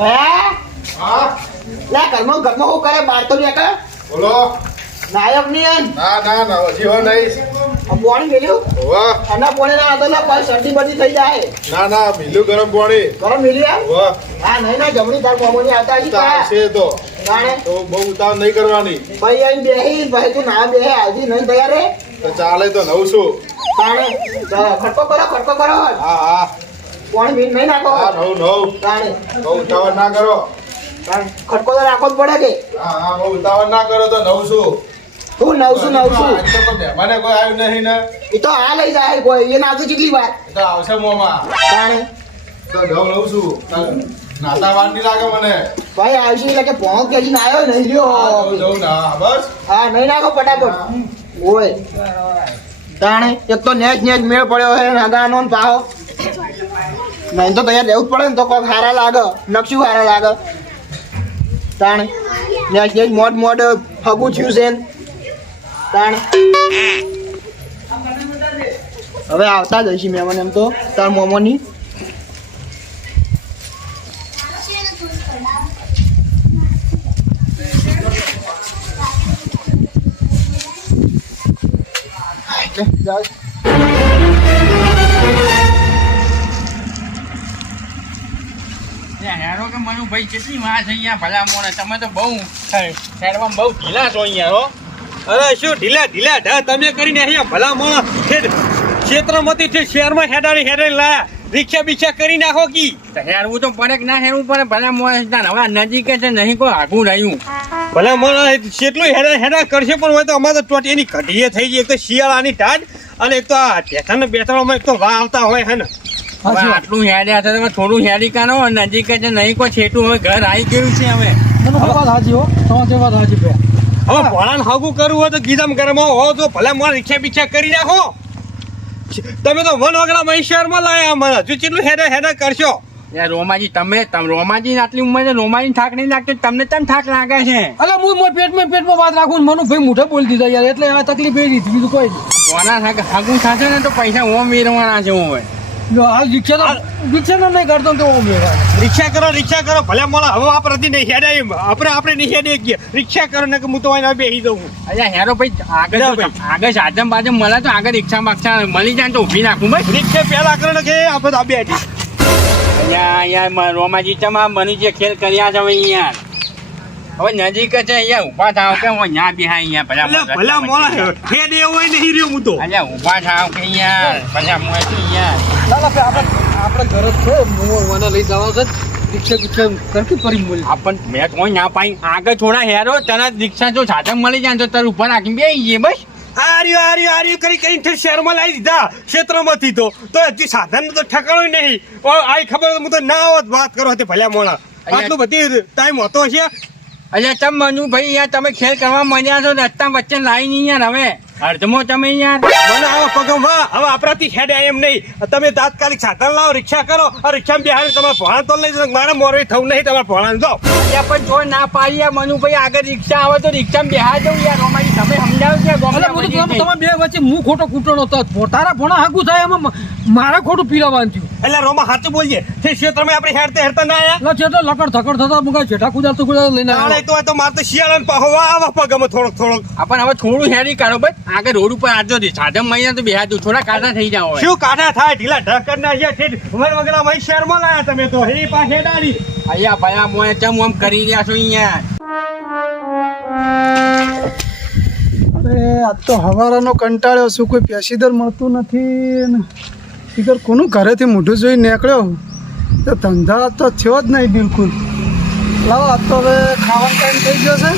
હા લે ઘરમાં હું કરે બાર તો લે કર બોલો. નાયક ની ના હજી હો નહીં. પાણી મેલ્યું વાહ. ઠંડા પાણી ના હતો ને પાછી શરદી બરદી થઈ જાય. ના મિલું ગરમ પાણી. ગરમ મેલ્યું વાહ. હા નહીં ના જમણી તાર મોમોની આવતા હજી આવશે તો જાણે તો બહુ ઉતાવળ નહીં કરવાની. ભાઈ અહીં બેહી ભાઈ તું ના બેહે હજી નહીં તૈયાર રે તો ચાલે તો નવ શું. જાણે ખટકો કરો હા પાણી મીઠ નહીં નાખો નવ જાણે બહુ ઉતાવળ ના કરો. ખટકો તો રાખવો જ પડે કે હા બહુ ઉતાવળ ના કરો તો નવ શું. હું નવશું આજ તો કોઈ મહેમાને કોઈ આવ્યું નહીં ને. એ તો આ લઈ જાય કોઈ એ નાતું કેટલી વાર એ તો આવશે મોમાં. જાણે તો નવ શું નાતા વાર નહીં લાગે મને. ભાઈ આવશે એટલે કે પહોંચ કે હજી ના આવ્યો નહીં લ્યો જવું ના બસ. હા નહીં નાખો ફટાફટ ઓય તાણે એક તો નેચ મેળ પડ્યો હે નાગાનો ને પાહો નહીં તો તૈયાર રહેવું જ પડે ને તો કોક હારા લાગે નકશું હારા લાગે તાણે નેચ મોડ હગું થયું છે ને તાણે હવે આવતા જ હશે મહેમાન એમ તો તાર મોમોની જાઓ હેરો કે મનુ ભાઈ કેટલી વાત છે અહીંયા ભલા મોણે તમે તો બહુ શહેરમાં બહુ ઢીલા છો અહીંયા હો. અરે શું ઢીલા ઢા તમે કરીને અહીંયા ભલા મોણા ક્ષેત્રમાંથી શહેરમાં હેડાડી લાયા રિક્ષા બિક્ષા કરી નાખો કી તો હેરવું તો પડે કે ના હેરવું પડે ભલા મોણે હવે નજીક છે નહીં કોઈ આગું રહ્યું. ભલા મોણા કેટલું હેડા કરશે પણ હોય તો અમારે તો ટોટીની ઘટીએ થઈ ગઈ. એક તો શિયાળાની ટાઢ અને એક તો આ ટેઠાને બેઠામાં એક તો વા આવતા હોય હે ને. હવે આટલું હેડ્યા છે તમે થોડું હેડી કાનો નજીક છે નહીં કોઈ છેટું હવે ઘર આવી ગયું છે હવે. હવે ભણાને હાગું કરવું હોય તો ગીધમ ગરમા હો તો ભલે મોણા રિક્ષા બિક્ષા કરી નાખો. તમે તો વન વગડા શહેરમાં લાયા અમારે હજુ કેટલું હેડા કરશો. યાર રોમાજી રોમાજી આટલી ઉંમરે રોમાજી થાક નહીં લાગતો તમને તેમ થાક લાગે છે. અલે હું પેટમાં વાત રાખું મનુ ભાઈ મોઢે બોલી દીધા યાર એટલે આ તકલીફ એ રીત બીજું કોઈ કોના થાક હાગું થશે ને તો પૈસા ઓમ વેરવાના છે હું જો આ રિક્ષા નહીં કરતો તો ઓમ રિક્ષા કરો ભલે મોણા હવે આપણે નહીં હેડાય આપણે નહીં હેડે ગયા રિક્ષા કરો ને કે હું તો એને બેસી દઉં. અલ્યા હેરો ભાઈ આગળ સાજમ બાજમ મળે તો આગળ રિક્ષા બાક્ષા મળી જાય તો ઊભી નાખું ભાઈ. રિક્ષા પેલા કરો ને કે આપણે આ બેઠી અહીંયા રોમાજી તમે બની જે ખેલ કર્યા છે અહીંયા હવે નજીક છે અહીંયા ઊભા થાવ કે હું ત્યાં બેહા અહીંયા ભલા મોણા હેડ એવો નહીં રહ્યો હું તો અહીંયા ઊભા થાવ કે અહીંયા ભલા મોય અહીંયા આપણે ઘર જ છે મને લઈ જવા છે રિક્ષા કરતી ફરી મળી આપણ મેં કોઈ ના પાઈ આગળ થોડા હેરો તને રિક્ષા જો સાધન મળી જાય તો તાર ઉપર રાખીને બેસી જઈએ બસ. આર્યું કરી શહેરમાં લાવી દીધા ક્ષેત્રમાંથી તો હજી સાધન તો ઠકાણું નહીં. આ ખબર હું તો ના આવત વાત કરો હતી ભલા મોણા આટલું બધી ટાઈમ હોતો છે. અલ્યા તમે મનુ ભાઈ યાર તમે ખેલ કરવા માંડ્યા છો રસ્તા વચ્ચે લાવી નહીં યાર હવે અર્ધમાં તમે યાર મને આવો પગમાં હવે આપણાથી હેડે એમ નહીં. તમે તાત્કાલિક સાધન લાવો રિક્ષા કરો આ રિક્ષામાં બેહાડી તમારે ભણા તો લઈ જાઓ મારા મોરે થવું નહીં તમારે ભણા જાઓ. અલ્યા પણ જો ના પાડીએ મનુ ભાઈ આગળ રિક્ષા આવે તો રિક્ષામાં બેહા જવું યાર રોમાજી તમે સમજાવો છે તમે બે વચ્ચે હું ખોટો કૂટણો હતો તારા ભણા હાગું થાય એમાં મારે ખોટું પીરાવાનું થયું. એટલે રોમા સાચું બોલીએ તે ક્ષેત્રમાં આપણે હેડતા ના આવ્યા એટલે લકડ થકડ થતા મુકા જેઠા કુદાર લઈને તો મારે તો શિયાળા પાહવા આવા પગમાં થોડોક આપણ હવે થોડું હેરી કાઢો ભાઈ આગળ રોડ ઉપર આજો સાધન મહિના તો બેહા દઉં થોડા કાઢા થઈ જાવ શું કાઢા થાય ઢીલા ઢકર ના વગેરે મહી શહેરમાં લાયા તમે તો એ પાસે ડાળી અહીંયા ભયા મોય ચમ આમ કરી રહ્યા છો અહીંયા. અરે આ તો હવારાનો કંટાળ્યો શું કોઈ પેસીદર મળતું નથી ને શીખર કોનું ઘરેથી મોઢું જોઈ નીકળ્યો તો ધંધા તો થયો જ નહીં બિલકુલ. લાવો આ તો હવે ખાવાનો ટાઈમ થઈ ગયો છે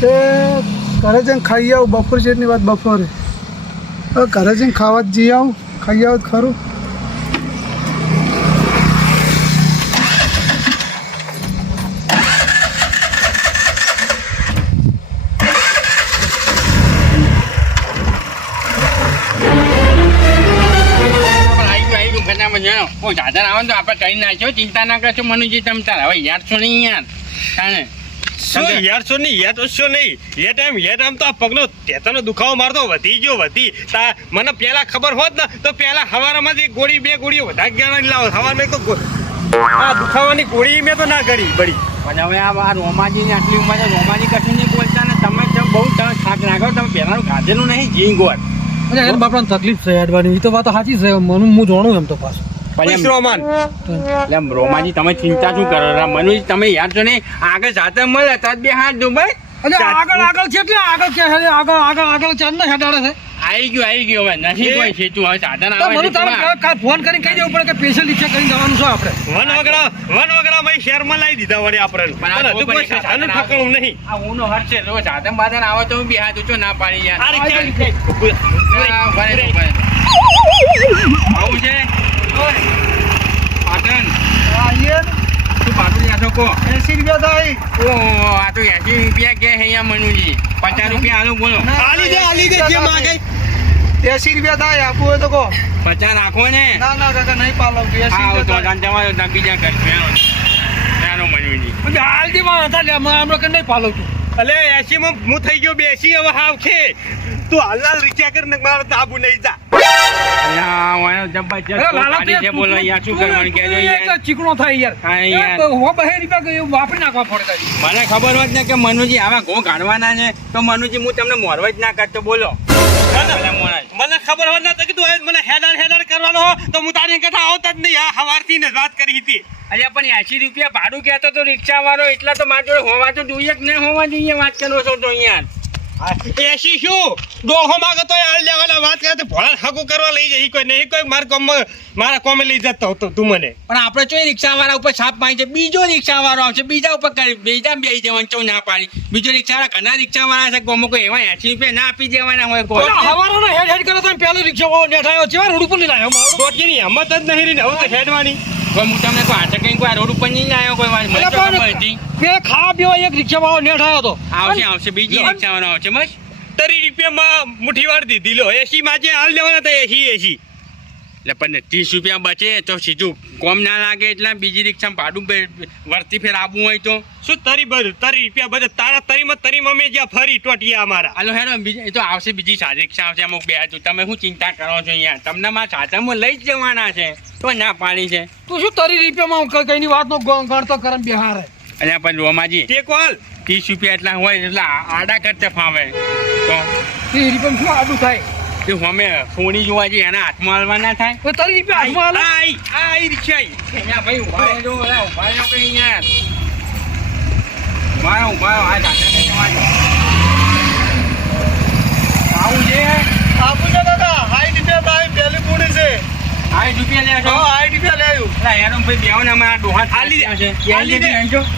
તે ઘરે જઈને ખાઈ આવું બપોર જેટની વાત બપોરે હવે ઘરે જઈને ખાવા જ જઈ આવું ખાઈ આવું ખરું. સાધન આવે તો આપણે કરી નાખ્યો ચિંતા ના કરશો મનુજી તમે તાર હવે યાર છો નહીં યાર શું યાર છો નહીં યાર તો શું નહીં એ ટાઈમ તો આ પગનો ટેતાનો દુખાવો મારતો વધી મને પહેલા ખબર હોત ને તો પહેલા હવારમાં બે ગોળીઓ વધારે જ્ઞાન લાવો હવારમાં તો આ દુખાવાની ગોળી મેં તો ના કરી બળી. પણ હવે આ રોમાજીની આટલી ઉંમર છે, રોમાજી કશું નહીં બોલતા ને તમે બહુ થાક લાગો. તમે પહેલાનું ખાધેલું નહીં જીંગોર. અરે એને બાપડાને તકલીફ છે હેડવાની, એ તો વાત સાચી છે, મને હું જાણું એમ તો પાછું. પણ બસ રોમાન એમ રોમાજી તમે ચિંતા શું કરો? મનુજી તમે યાદ છો ને આગળ જાતે મળે તાર બે હાથ દો ભાઈ. આગળ છે એટલે આગળ કે આગળ ચાંદ ના હેડાડે છે. આવી ગયો હવે નથી કોઈ છે તું હવે સાધન આવે મને તારે ફોન કરીને કહી દેવું પડે કે સ્પેશિયલ રિક્ષા કરીને જવાનું છે આપણે. વન વગડા ભાઈ શહેરમાં લાવી દીધા વડે આપણે. પણ આ હજુ કોઈ સાધન ઠકાણું નહીં. આ ઊનો હટ છે જો સાધન બાધન આવે તો બે હાથ ઊંચો ના પાડી યાર. આ રિક્ષા આવું છે પાટણ તું પાટું યાદો કહો. 80 રૂપિયા થાય. ઓહો આ તો 80 રૂપિયા કે અહીંયા મનુજી 50 રૂપિયા આલું બોલો. આલી દે જે માંગે. 80 રૂપિયા થાય, આપવું હોય તો કહો. 50 રાખો ને. ના કાકા નહીં પાલવ. 80 હા તો રૂપિયા તમારો બીજા કરશું એનો મનુજી. થાય. હાલ દેવા હતા લે, હમણાં કે નહીં પાલવ તું. અલે 80 માં હું થઈ ગયો 82 હવે હાવ છે. તું હાલ રિક્ષા કરીને મારે તો આબુ નહીં જા. બોલો યાર શું કરવાનું કહેજો યાર. ચીકણો થાય યાર. હા યાર. 2 રૂપિયા વાપરી નાખવા પડે. મને ખબર હોત ને કે મનુજી આવા ઘો કાઢવાના છે તો મનુજી હું તમને મોરવા જ ના કાઢતો બોલો. મને ખબર હોત ના તું મને હેડાર કરવાનો હો તો હું તારી કથા આવતા જ નહીં. આ હવારથી ને વાત કરી હતી. અલ્યા પણ 80 રૂપિયા ભાડું કહેતો તો રિક્ષા વાળો એટલા તો મારી જોડે હોવા તો જોઈએ કે નહીં હોવા જોઈએ વાત કરો છો તો યાર. 80 શું ડોહો માંગે તો હાલ લેવાના વાત કરે તો ભોળા હગું કરવા લઈ જાય કોઈ નહીં કોઈ મારા કોમે લઈ જતો હતો તું મને. પણ આપણે તો રિક્ષા વાળા ઉપર છાપ મારી છે, બીજો રિક્ષા વાળો આવશે બીજા ઉપર બીજા બે જવાનું ચૌ ના પાડી. બીજો રિક્ષા વાળા ઘણા રિક્ષા વાળા છે ગોમો કોઈ એવા 80 રૂપિયા ના આપી દેવાના હોય કોઈ. હવારો હેડ કરો તો પેલો રિક્ષા વાળો નેઠાયો છે રોડ ઉપર લઈ આવ્યો. ટોટકીની હિંમત જ નહીં રહી ને હવે તો હેડવાની. કોઈ હું તમને કોઈ હાથે કઈ કોઈ રોડ ઉપર નહીં આવ્યો કોઈ વાત મને તો ખબર હતી. પેલા ખાવા પીવા એક રિક્ષા વાળો નેઠાયો હતો. આવશે બીજી રિક્ષા વાળો આવશે બસ. 30 રૂપિયામાં મુઠ્ઠી વાર દીધી લો. 80 માં જે હાલ લેવાના હતા 80. એટલે પણ 30 રૂપિયા બચે તો સીધું કોમ ના લાગે એટલે બીજી રિક્ષામાં ભાડું વર્તી ફેર આપવું હોય તો શું 30 રૂપિયા બધે તારા તરીમાં અમે જ્યાં ફરી ટોટિયા અમારા. હાલો હેડો બીજી તો આવશે બીજી સારી રિક્ષા આવશે અમુક બે તું તમે શું ચિંતા કરો છો યાર તમને મારા સાધનમાં લઈ જ જવાના છે તો ના પાડી છે. તું શું 30 રૂપિયામાં કઈની વાતનો ગણતો કરે બિહાર. અલ્યા પણ રોમાજી તે કોલ 30 રૂપિયા એટલા હોય એટલે આડા ખર્ચે ફાવે તો 30 રૂપિયામાં શું આડું થાય? તે અમે સોની જોવા જઈએ એના હાથમાં હાલવા ના થાય. 30 રૂપિયા હાથમાં હાલે. આઈ રિક્ષા અહીંયા ભાઈ ઉભા રહેજો ઉભા રહેજો કઈ યાર ઉભા રહો આ દાદા જવા દો. આવું છે આપું છે દાદા. 60 રૂપિયા ભાઈ પહેલી પૂરી છે. 60 રૂપિયા લેજો. 60 રૂપિયા લેવું. એટલે યાર ભાઈ બેવ ને અમારા ડોહા આલી દે. આલી દે.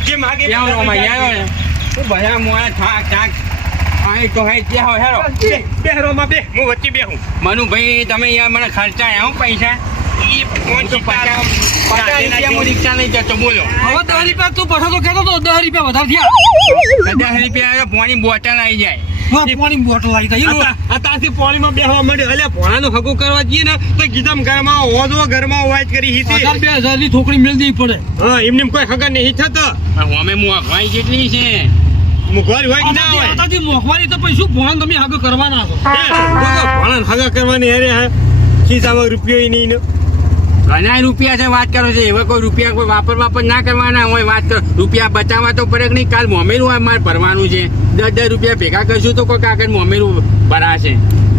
જે માગે બેવ રોમા આવ્યો ને તો ભયા મોયા થાક આય તો હાય ત્યાં હેરો બે રોમાં બે હું વચ્ચે બેહું. મનુભાઈ તમે યાર મને ખર્ચાયા હું પૈસા ઈ ફોન તો 50 રૂપિયા હું રિક્ષા લઈ જતો બોલો. હવે 10 રૂપિયા તું પાછો તો કહેતો તો 10 રૂપિયા વધારે થયા. 10 રૂપિયા પાણી બોટલ આવી જાય. પાણી બોટલ આવી જાય. અત્યારથી પાણીમાં બેહવા માંડ્યો. એટલે ભોળાનું હગું કરવા જઈએ ને તો ગીધમ ઘરમાં હોજો ઘરમાં વાજ કરી હીતી. 1000-2000 ની થોકડી મેળ દેવી પડે. હા એમને કોઈ હગા નહીં થતો. અમે મોંઘવારી જેટલી છે મુખવારી હોય કે ના હોય આનાથી મોંઘવારી તો પછી શું ભોળાને તમે હગો કરવાના છો? ભોળાને હગા કરવાની અરે ખિસ્સામાં રૂપિયો નહીં ને ઘણા રૂપિયા છે વાત કરો છો એવા કોઈ રૂપિયા કોઈ વાપર ના કરવાના હોય વાત કરો. રૂપિયા બચાવવા તો પડે નહીં. કાલ મોમેરું અમારે ભરવાનું છે 10 રૂપિયા ભેગા કરશું તો કોઈ કાગળ મોમેરું ભરાશે.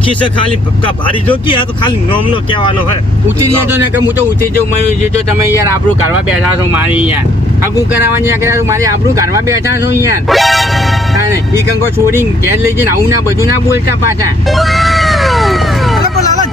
ખિસ્સે ખાલી ભારી જોતી આ તો ખાલી નોમનો કહેવાનો હોય. ઉતરી જતો ને કે હું તો ઉતરી જઉં મળ્યું જો તમે યાર આપણું કાઢવા બેઠા છો મારી યાર આગું કરાવવાની યાર મારી આપણું કાઢવા બેઠા છો યાર. એ કંકો છોડીને ઘેર લઈ જઈને આવું ના બધું ના બોલતા પાછા.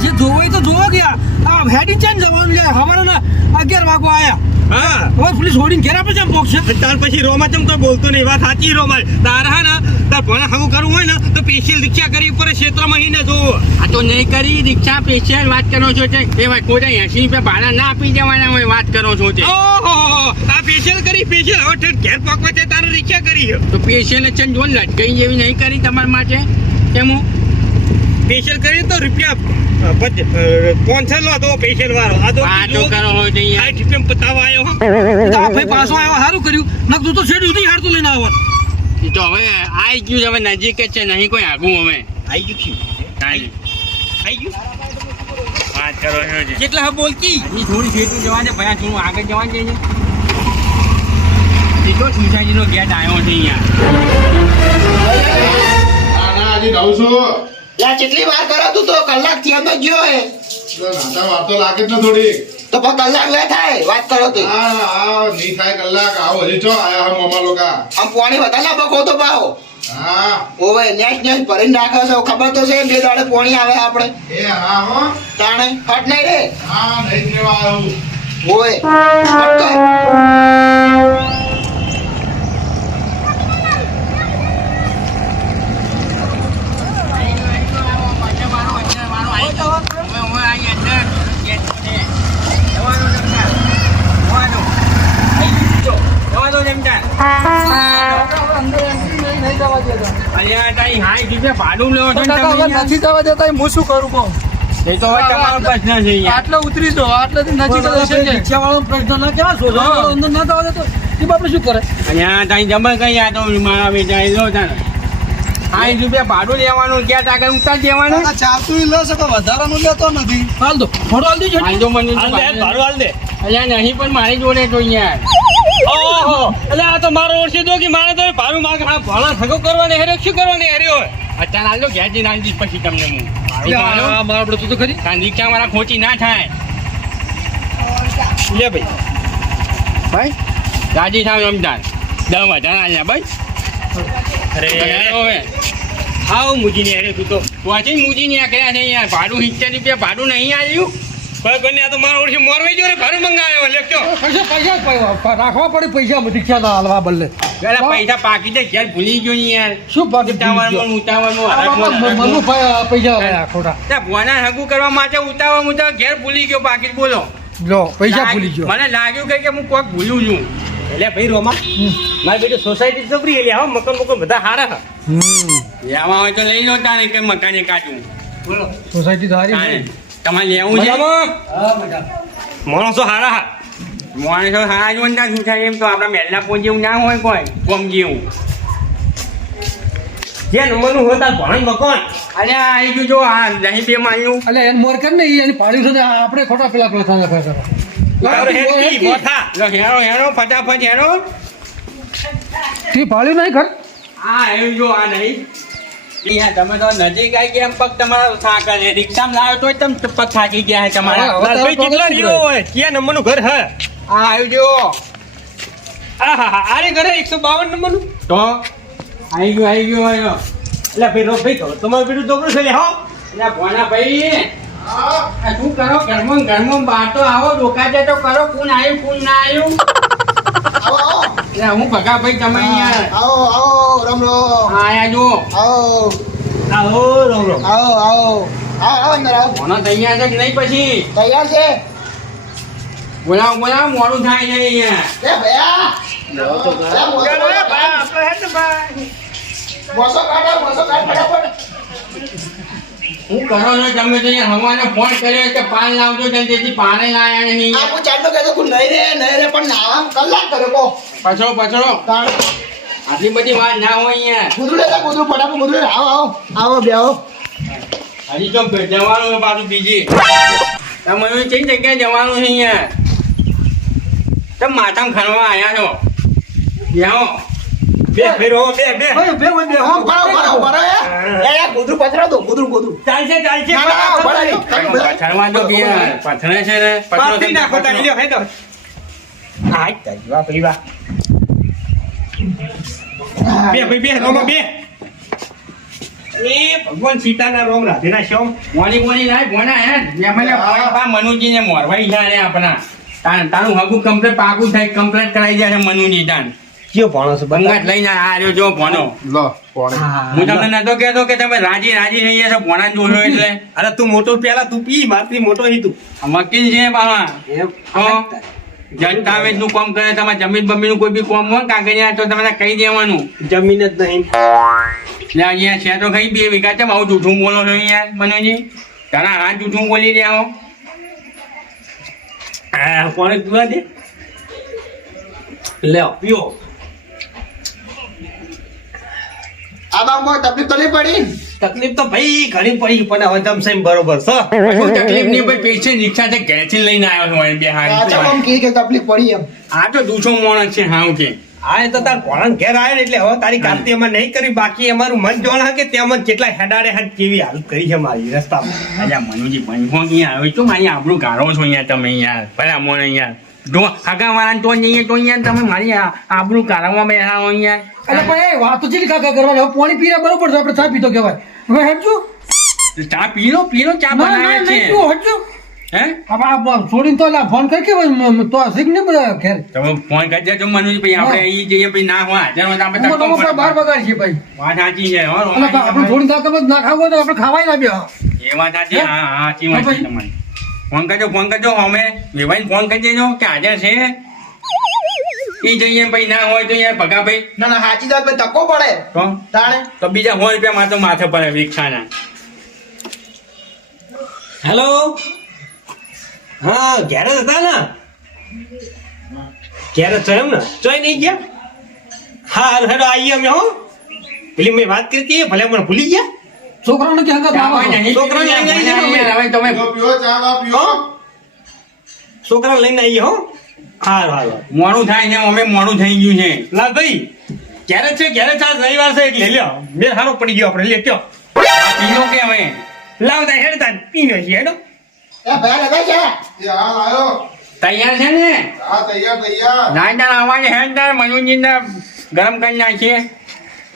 જે જોવો એ તો જોવો ગયા. આ હેડી ચેન જવાનું લે હવાના 11 વાગો આયા. હા હવે પોલીસ હોડીને ઘેર આપે છે એમ પોક છે. તાર પછી રોમા ચમ કોઈ બોલતો નહીં. વાત સાચી રોમા. તાર હા ને તાર ભોળા હગું કરવું હોય ને તો સ્પેશિયલ રિક્ષા કરવી પડે ક્ષેત્રમાં અહીં ને જોવો. આ તો નહીં કરી રિક્ષા સ્પેશિયલ વાત કરો છો એ વાત કોઈ 80 રૂપિયા ભાડા ના આપી જવાના હોય વાત કરો છો ઓહો આ સ્પેશિયલ કરી સ્પેશિયલ હવે ઘેર પકવા છે તારે રિક્ષા કરી તો સ્પેશિયલ છે જો લટકાઈ જેવી નહીં કરી તમારા માટે કેમ સ્પેશિયલ કરી તો રૂપિયા 500 લો તો સ્પેશિયલ વાળો આ તો વાતો કરો હોય તો યાર 60 રૂપિયા પતાવા આવ્યો તો આ ભાઈ પાછો આવ્યો સારું કર્યું. નક તું તો છેડ્યું નહીં હારતું લઈને આવત. એ તો હવે આવી ગયું છે, હવે નજીક જ છે નહીં કોઈ આગું હવે આવી ગયું કાંઈ આવી ગયું વાત કરો છો જે. કેટલા હા બોલકી ઈ થોડી જેટલું જવા દે ભયા થોડું આગળ જવા દે ને એટલો સુસાઈડીનો ગેટ આવ્યો છે અહીંયા ના હજી નવ છું યા કેટલી વાર કરો તું તો કલાક થી અંદર ગયો હે નાતા વાર તો લાગે જ ને થોડી તો પણ કલાક વે થાય વાત કરો તો હા નહીં થાય કલાક આવો હજી ચો આયા હમ મમા લોકા આમ પાણી વધારે બકો તો પાવો હા ઓવે નેટ નેટ ભરીને રાખે છે ખબર તો છે બે દાડે પાણી આવે આપણે એ હા હો તાણે ફટ નહીં રે હા નહીં કેવા આવું ઓવે ફટ કર. નથી જવા દેતા હું શું કરું કહું આટલે ઉતરી દો આટલેથી નજીક જ હશે કે રિક્ષાવાળો પ્રશ્ન ના કેવા શોધો અંદર ના જવા દેતો એ બાપડે શું કરે ભાડું લેવાનું ક્યાં આગળ ઉતાર દેવાનું ચાલતું ઈ લે છે કે વધારાનું લેતો નથી હાલ દો થોડો હાલ દીજો હાલ તો મને ભાડું હાલ દે અલ્યા નહીં પણ મારી જોડે તો યાર ઓહો એટલે આ તો મારો ઓળખી દો કે મારે તો ભાડું માંગે હા ભાડા સગો કરવાની હેરે શું કરવાની હેરે હોય અત્યારે હાલ તો ઘેર જઈને આલી દઈશ પછી તમને હું મારા આપડે તું તો ખરી રિક્ષા મારા ખોટી ના થાય લે ભાઈ ભાઈ રાજી થાવ રમજાન 10 હજાર આલ્યા ભાઈ અરે હવે આવ મુજીની હેરે તું તો પછી મૂજી ને કર્યા છે યાર ભાડું 70 રૂપિયા ભાડું નહીં આવ્યું કોઈ કોઈને આ તો મારો ઓળખી મોરવાઈ ગયો રે ભાડું મંગાવ્યો લેખજો પૈસા રાખવા પડે પૈસા રિક્ષા ના હાલવા બદલે પેલા પૈસા પાકી દે ઘેર ભૂલી ગયો ને યાર શું બાકી ઉતાવળમાં મનુ પૈસા લાયા ખોટા ત્યાં ભોના હગું કરવા માટે ઉતાવળ ઘેર ભૂલી ગયો પાકીટ બોલો લો પૈસા ભૂલી ગયો મને લાગ્યું કે હું કોક ભૂલું છું એટલે ભાઈ રોમા મારી બેટી સોસાયટી જબરી એટલે આવો મકાન મકાન બધા હારા હા લેવા હોય તો લઈ લો તારે કે મકાને કાઢું બોલો સોસાયટી સારી તારે તમારે લેવું છે માણસો હારા હા માણસો હારા જ વંદા શું થાય એમ તો આપણા મહેલના પોન જેવું ના હોય કોઈ કોમ જેવું જે નંબરનું હોય તાર ભણાઈ મકાન અરે આવી ગયું જો આ નહીં બે માલ્યું એટલે એને મોર કર ને એની પાડ્યું છે ને આપણે ખોટા પેલા પ્રોત્સાહન કરે તારો હેડકી મોથા લો હેરો હેરો ફટાફટ હેરો તી પાડ્યું નહીં ખર આ આવ્યું જો આ નહીં અહીંયા તમે તો નજીક આવી ગયા એમ પગ તમારા થાકે છે રિક્ષામાં લાવ્યો તોય તમે પગ થાકી ગયા છે તમારા લાલભાઈ કેટલા રહ્યો હોય ક્યાં નંબરનું ઘર હે આ આવ્યું જો આહા આરે ઘરે 152 નંબરનું તો આવી ગયું આવ્યો એટલે ભાઈ રો ભાઈ કહો તમારું બેટું છોકરું છે લે હો એટલે ભોના ભાઈ આ શું કરો ઘરમાં બહાર તો આવો ડોકા તો કરો કોણ આવ્યું કોણ ના આવ્યું આવો આવો એટલે હું ભગા ભાઈ તમે અહીંયા આવો આવો રામ રામ આયા જો આવો આવો રોમ રોમ આવો આવો આવો અંદર આવો ભોના તૈયાર છે કે નહીં પછી તૈયાર છે બોલાવો મોડું થાય છે અહીંયા એ ભયા મોસો કાઢો ફટાફટ હું કરો છો તમે તો અહીંયા હવાને ફોન કર્યો કે પાન લાવજો તેથી પાને લાયા નહીં આ હું ચાટલો કહેતો હું નહીં રે પણ નાવા કલાક કર્યો કો પછો તાણ આટલી બધી વાત ના હોય અહીંયા કૂતરું લેતા કૂતરું ફટાફટ કૂતરું આવો આવો આવો બે આવો હજી તો જવાનું છે પાછું બીજી તમે કઈ જગ્યાએ જવાનું છે અહીંયા તમે માથામાં ખરવા આવ્યા છો જાઓ બે ભાઈ રો બે બે હા બરો એ કૂતરું પથરા દો કૂતરું ચાલશે ના ના બરાબર પથરવા તો બે પથરે છે ને પાપી નાખો તારી લ્યો હે તો આય તારી વાહ ભાઈ વાહ બે ભાઈ બે રોમા બે એ ભગવાન સીતાના રોમ રાધેના શ્યામ મોની ના ભોના હે મેમને પા મનુજીને મોરવાઈ જાય ને આપણા તારું હગું કમ્પ્લેટ પાકું થાય કમ્પ્લેટ કરાઈ જાય છે મનુજી તાન કયો ભણો છે બંગાટ લઈને આ રહ્યો જો ભોનો લો પાણી હું તમને નતો કહેતો કે તમે રાજી થઈ ગયા છો ભોના જોશો એટલે અરે તું મોટો પેલા તું પી મારથી મોટો હી તું વકીલ છે પાછા જનતા વેચનું કામ કરે તમારે જમીન બમીનું કોઈ બી કામ હોય કાગળિયા તો તમારે કહી દેવાનું જમીન જ નહીં એટલે અહીંયા છે તો કઈ 2 વીઘા ચમ આવું જૂઠું બોલો છો યાર મનુજી તારા હાથ જૂઠું બોલી રહ્યા હો હા કોને પીવા દે લે પીઓ આ બાપ કોઈ તકલીફ તો નહીં પડી તકલીફ તો ભાઈ ઘણી પડી પણ હવે તમે સેમ બરોબર છે શું તકલીફ નહીં ભાઈ પેશન્ટ રિક્ષા છે ઘેરથી લઈને આવ્યો છું અહીં બે પાછા હારી આમ કે તકલીફ પડી એમ આ તો દૂછો માણસ છે હાવ કે હા એ તો તાર ભણન ઘેર આવે ને એટલે હવે તારી કાપતી અમારે નહીં કરી બાકી અમારું મન જોણા કે ત્યાં મને કેટલા હેડાડે હેડ કેવી હાલત કરી છે મારી રસ્તામાં અલ્યા મનુજી બંધો અહીંયા આવ્યો તો મારી આબરૂ ગાળો છો અહીંયા તમે યાર ભલા મોને યાર જો આગા વાળા તો જઈએ તો અહીંયા તમે મારી આબરૂ ગાળવામાં બેઠા હો યાર એટલે પણ એ વાત તો ચીલી કાકા કરવાની હવે પાણી પીને બરોબર છે આપણે ચા પીતો કહેવાય હવે હેડજો ચા પીલો ચા ના ના બનાવે છે નહીં પીવો, હટજો હે હવે આ છોડીને તો ફોન કરી કે તો શીખ ને બધા ખેર તમે ફોન કરી દેજો મનુજી ભાઈ આપણે અહીં જઈએ પછી ના હોય હાજર હોય તો આપણે હું તડકો તો બાર પડે. બગાડ છે ભાઈ વાત સાચી છે હો એટલે આપણે છોડીને તાકાત ના ખાવું હોય તો આપણે ખાવાય ના બે એ વાત સાચી હા સાચી વાત છે તમારી ફોન કરજો અમે વેવાઈને ફોન કરી દેજો કે હાજર છે એ જઈએ ભાઈ ના હોય તો યાર ભગા ભાઈ ના ના સાચી વાત ભાઈ ધક્કો પડે તો તાણે તો બીજા 100 રૂપિયા માં તો માથે પડે રિક્ષાના હેલો હા ઘેર જ હતા ને ઘેર જ છો એમ ને ચોય નહીં ગયા હા હારું હેડો આવીએ અમે હો પેલી મેં વાત કરી હતી ભલે મને ભૂલી ગયા છોકરાઓને કે હંગાત ના છોકરાને આવવા. નહીં છોકરાને પીવી લઈને યાર, આવીએ યાર, હવે તમે પીવો, પીવો, ચા બા પીવો. છોકરા લઈને આવીએ હો હારું હારું મોડું થાય છે અમે મોડું થઈ ગયું છે લાલભાઈ ક્યારે છે ક્યારે છે આજ રવિવાર છે એટલે લ્યો મેં સારો પડી ગયો આપણે લે કયો આ પીલો કે હવે લાવતા હેડતા પીનો છે હેડો એ ભાઈ લગાઈ છે એ હાલ આયો. તૈયાર છે ને હા, તૈયાર, તૈયાર. નાઈદાર અવાજ હેડદાર મનુજીને ગરમ કરી નાખીએ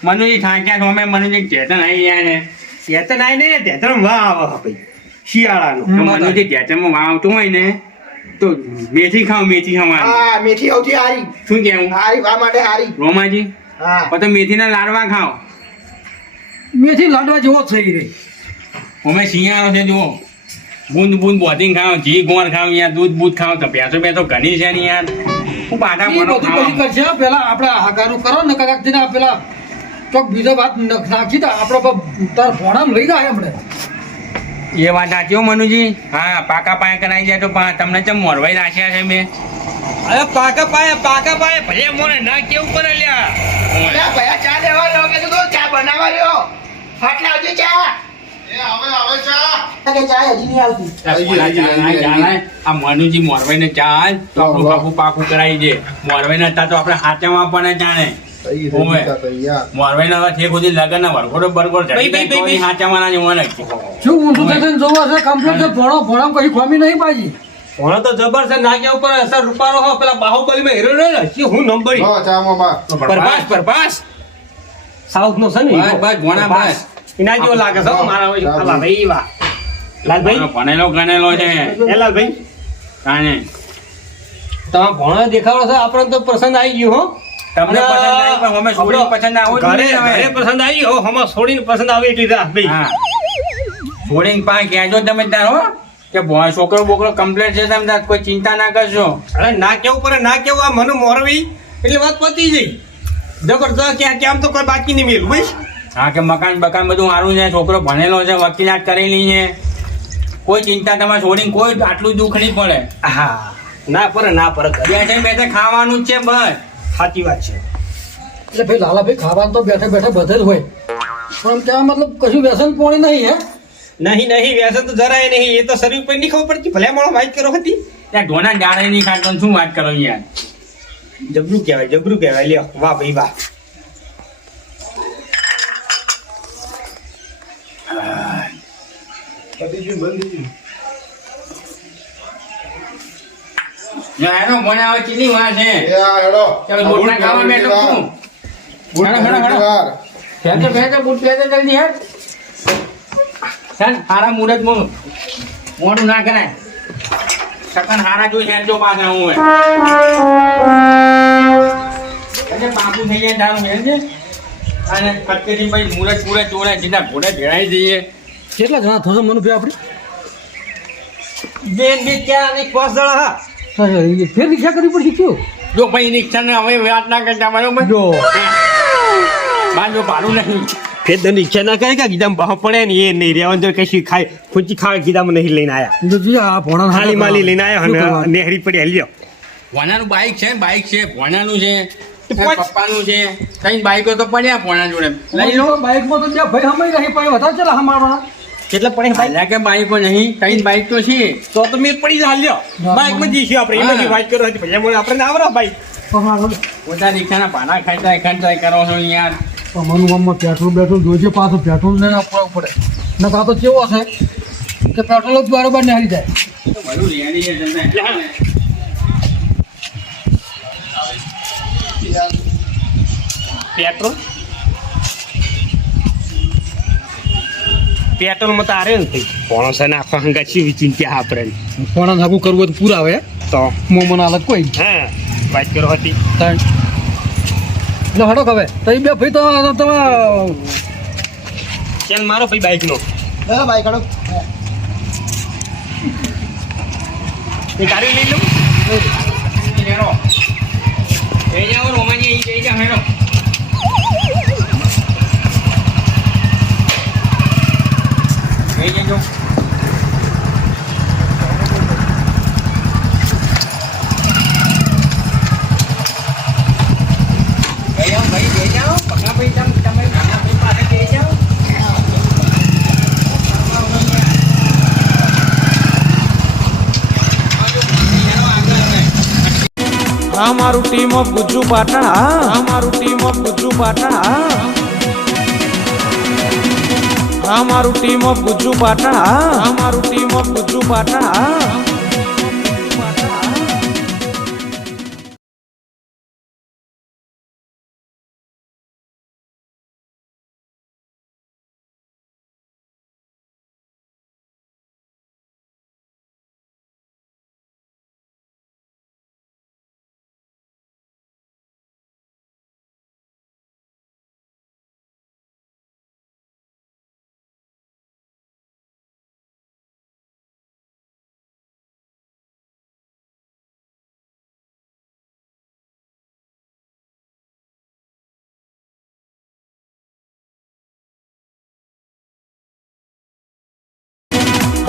મનુજી થાક્યા છો અમે મનુજી ચેતન આવી ગયા ને ચેતન આય ને ચેતન વાહ આવે ભાઈ શિયાળાનું તો મનુજી ચેતનમાં વાવ આવતું હોય ને તો મેથી ખાવાનું હા મેથી સૌથી હારી શું કેવું હારી આ માટે હારી રોમાજી હા પછી મેથીના લાડવા ખાઓ મેથી લાડવા જેવો જ થઈ રહી અમે શિયાળો છે જુઓ બૂંદ બૂંદ બોધિંગ ખાઓ ઘી ગોળ ખાઓ યાર દૂધ બૂધ ખાઓ તો ભેંસો બેસો ઘણી છે ને યાર હું પાછા એ પડો બધું પછી કરશે હો. પેલા આપણે હાકારું કરો ને કદાચ તેને પેલા ચોક બીજો વાત નાખી દે આપણે તાર ભોણામાં લઈ જાય હમણે એ વાત સાચી હો મનુજી હા પાકા પાયા કરાઈ જાય તો તમને ચમ મોરવાઈ રાખ્યા છે મેં અરે પાકા પાયા ભલે મોને ના કેવું પડે લ્યા અલ્યા ભયા ચા લેવા લો કે તો ચા બનાવવા લ્યો ફાટ લાવજો ચા એ આવે, આવે ચા. કે ચા હજી નહીં આવતી આ મનુજી મોરવાઈને ચાલ તો આપણું પાકું પાકું કરાવી દે મોરવાઈને હતા તો આપણે હાથમાં પણ જાણે ઓવે. મોરવાઈને હવે ઠેક સુધી લગન ના વરઘોડો બરઘોડો ભાઈ, ભાઈ, ભાઈ, ભાઈ. હાથમાં ના જોવા નથી શું ઊંધું થશે ને જોવા છે કમ્પ્લીટ છે ભોણામાં કઈ ખોમી નહીં પાજી ભણો તો જબર છે નાક્યા ઉપર અસર રૂપારો હો પેલા બાહુબલીમાં હીરો ને કે હું નંબરી લો, ચા મોમાં. પ્રભાસ સાઉથ નો છે ને બસ, બસ, ભોણા બસ. એના જેવો લાગે છે હો મારા હોય અલા ભાઈ વાહ લાલભાઈ ભણેલો ગણેલો છે એ લાલભાઈ કાને તમે ભણો દેખાડો છે આપણને તો પસંદ આવી ગયું હો તમને પસંદ આવી પણ અમે છોડીને પસંદ ના હોય ઘરે ને હવે. ઘરે પસંદ આવી હો હમણાં છોડીને પસંદ આવે એટલી રાહ ભાઈ હા છોડીને પાસે કહેજો તમે તાર હો કે છોકરો બોકરો કમ્પ્લેટ છે તમે તાર કોઈ ચિંતા ના કરશો અરે ના કેવું પડે ના કેવું આ મને મોરવી એટલે વાત પતી જઈ જબરદસ્ત કે આમ તો કોઈ બાકી નહીં મેલું ભાઈ હા કે મકાન બકાન બધું સારું છે છોકરો ભણેલો છે વકીલાત કરેલી છે કોઈ ચિંતા તમારે છોડીને કોઈ આટલું દુઃખ નહીં પડે હા ના પડે ના પડે બેઠે બેઠે ખાવાનું જ છે બસ સાચી વાત છે એટલે ભાઈ લાલાભાઈ ખાવાનું તો બેઠા બેઠા બધે જ હોય પણ ત્યાં મતલબ કશું વ્યસન પોણી નહીં હે નહીં વ્યસન તો જરાય નહીં એ તો શરીર પર નહીં ખબર પડતી ભલે માણો વાત કરો હતી ત્યાં ઢોના ડાળે નહીં ખાતો શું વાત કરો યાર જબરું કહેવાય લ્યો વાહ ભાઈ વાહ એનો ભણાવે કેટલી વાર છે એ આ હેડો. ચાલો બોટના ખાવા બેઠો છું બુટ હેડો, હેડો, હેડો. વાર. ફેંચો બૂટ ફેંચો જલ્દી હેડ ચાલ હારા મુહૂર્ત મોડું ના કરાય સકન હારા જોઈ હેડજો પાછા હું અને બાપુ થઈ જાય તારું હેડ છે અને કટકેથી ભાઈ મુહૂર્ત જોડે સીધા ઘોડે ભેળાઈ જઈએ કેટલા જણા થશે મને ભાઈ આપણે બેન બે ક્યાં અને પાંચ જણા હા ફેર રિક્ષા કરવી પડશે શું જો ભાઈ રિક્ષા ને હવે વાત ના કરતા બરોબર જો બાજુ ભાડું નહીં ફેર ઈચ્છા ના કરે કે ગીધામ બહાર પડે ને એ નહીં રહેવાનું તો કશું ખાય ખુંચી ખાવા ગીધામાં નહીં લઈને આયા જો જી આ ભોણા હાલી માલી લઈને આવ્યા શું અને કરવાનું? નેહરી પડી હેલ્યો ભોનાનું બાઇક છે ભોનાનું છે પપ્પાનું છે કઈ બાઈકો તો પડ્યા પોણા જોડે લઈ લો બાઇકમાં તો બે ભાઈ હમાઈ રહી પણ વધારે ચલા હમારવાના કેટલા પડે હાલ્યા કે બાઈકો નહીં કઈ બાઈક તો છે તો મેં પડી જા લ્યો બાઈક માં જઈશું આપણે એમાં વાત કરો હતી ભલે મને આપણે આવરા બાઈક પોતા રિક્ષાના ભાડા ખર્ચાય કરો છો યાર અમારું ગામમાં પેટ્રોલ બેટ્રોલ જોઈશે પાછું પેટ્રોલ લઈને આપવું પડે નકા તો કેવો છે કે પેટ્રોલ જ બરાબર ને હારી જાય બધું રેડી છે જલ્દી. પેટ્રોલ માં તારે નથી પોણો છે ને આખા હંગા ચીવી ચિંતા આપણે કોણા નાગું કરવું હોય તો પૂરા આવે તો મો મને અલગ કોઈ હા વાત કરો હતી એટલે હડો હવે તો એ બે ભાઈ તો તમે ચાલ મારો ભાઈ બાઈક નો ચાલો બાઈક કાઢો એ ગાડી લઈ લઉં હેરો જઈ જાઓ રોમાની અહીં જઈ જાઓ હેરો જઈ જજો ભાઈ જઈ જાઓ પગા ભાઈ તમે ઘણા ભાઈ પાસે જઈ જાઓ અમારું ટીમ ઓફ ગુજ્જુ પાટણ અમારું ટીમ ઓફ ગુજ્જુ પાટણ અમારું ટીમ ઓફ ગુજ્જુ પાટણ અમારું ટીમ ઓફ ગુજ્જુ પાટણ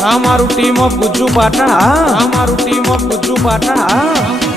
અમારું ટીમ ઓફ ગુજ્જુ પાટણ અમારું ટીમ ઓફ ગુજ્જુ પાટણ